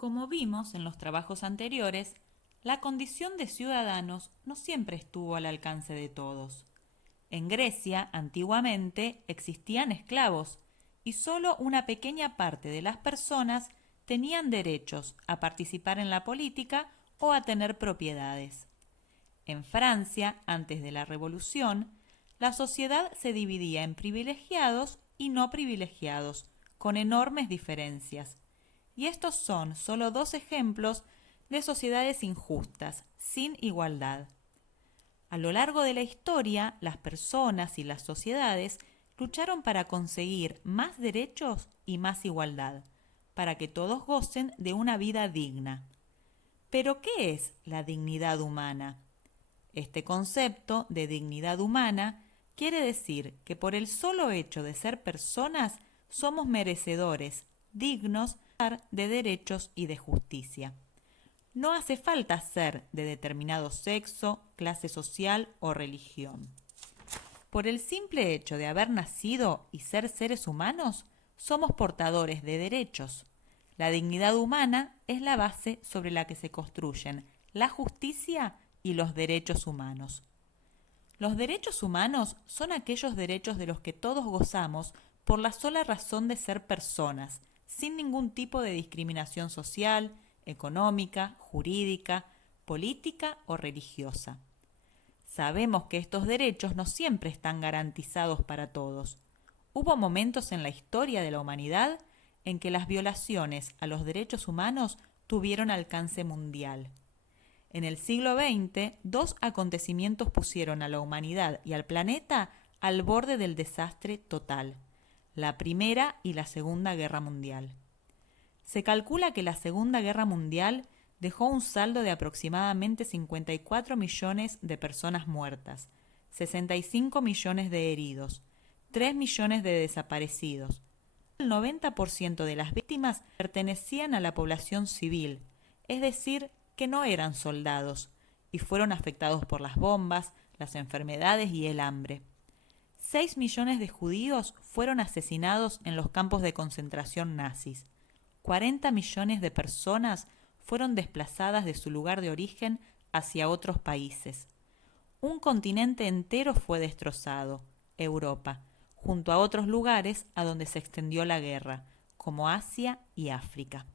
Como vimos en los trabajos anteriores, la condición de ciudadanos no siempre estuvo al alcance de todos. En Grecia, antiguamente, existían esclavos y solo una pequeña parte de las personas tenían derechos a participar en la política o a tener propiedades. En Francia, antes de la Revolución, la sociedad se dividía en privilegiados y no privilegiados, con enormes diferencias. Y estos son solo dos ejemplos de sociedades injustas, sin igualdad. A lo largo de la historia, las personas y las sociedades lucharon para conseguir más derechos y más igualdad, para que todos gocen de una vida digna. Pero, ¿qué es la dignidad humana? Este concepto de dignidad humana quiere decir que por el solo hecho de ser personas somos merecedores, dignos de derechos y de justicia. No hace falta ser de determinado sexo, clase social o religión. Por el simple hecho de haber nacido y ser seres humanos, somos portadores de derechos. La dignidad humana es la base sobre la que se construyen la justicia y los derechos humanos. Los derechos humanos son aquellos derechos de los que todos gozamos por la sola razón de ser personas, sin ningún tipo de discriminación social, económica, jurídica, política o religiosa. Sabemos que estos derechos no siempre están garantizados para todos. Hubo momentos en la historia de la humanidad en que las violaciones a los derechos humanos tuvieron alcance mundial. En el siglo XX, dos acontecimientos pusieron a la humanidad y al planeta al borde del desastre total: la Primera y la Segunda Guerra Mundial. Se calcula que la Segunda Guerra Mundial dejó un saldo de aproximadamente 54 millones de personas muertas, 65 millones de heridos, 3 millones de desaparecidos. El 90% de las víctimas pertenecían a la población civil, es decir, que no eran soldados, y fueron afectados por las bombas, las enfermedades y el hambre. 6 millones de judíos fueron asesinados en los campos de concentración nazis. 40 millones de personas fueron desplazadas de su lugar de origen hacia otros países. Un continente entero fue destrozado, Europa, junto a otros lugares a donde se extendió la guerra, como Asia y África.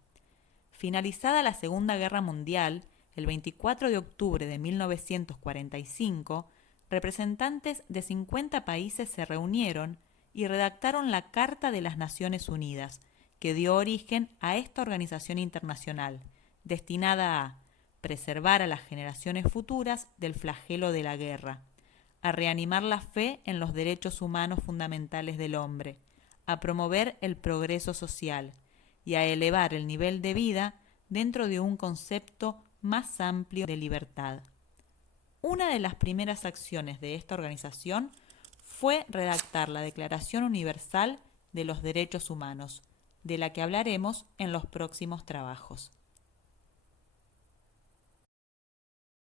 Finalizada la Segunda Guerra Mundial, el 24 de octubre de 1945, representantes de 50 países se reunieron y redactaron la Carta de las Naciones Unidas, que dio origen a esta organización internacional, destinada a preservar a las generaciones futuras del flagelo de la guerra, a reanimar la fe en los derechos humanos fundamentales del hombre, a promover el progreso social y a elevar el nivel de vida dentro de un concepto más amplio de libertad. Una de las primeras acciones de esta organización fue redactar la Declaración Universal de los Derechos Humanos, de la que hablaremos en los próximos trabajos.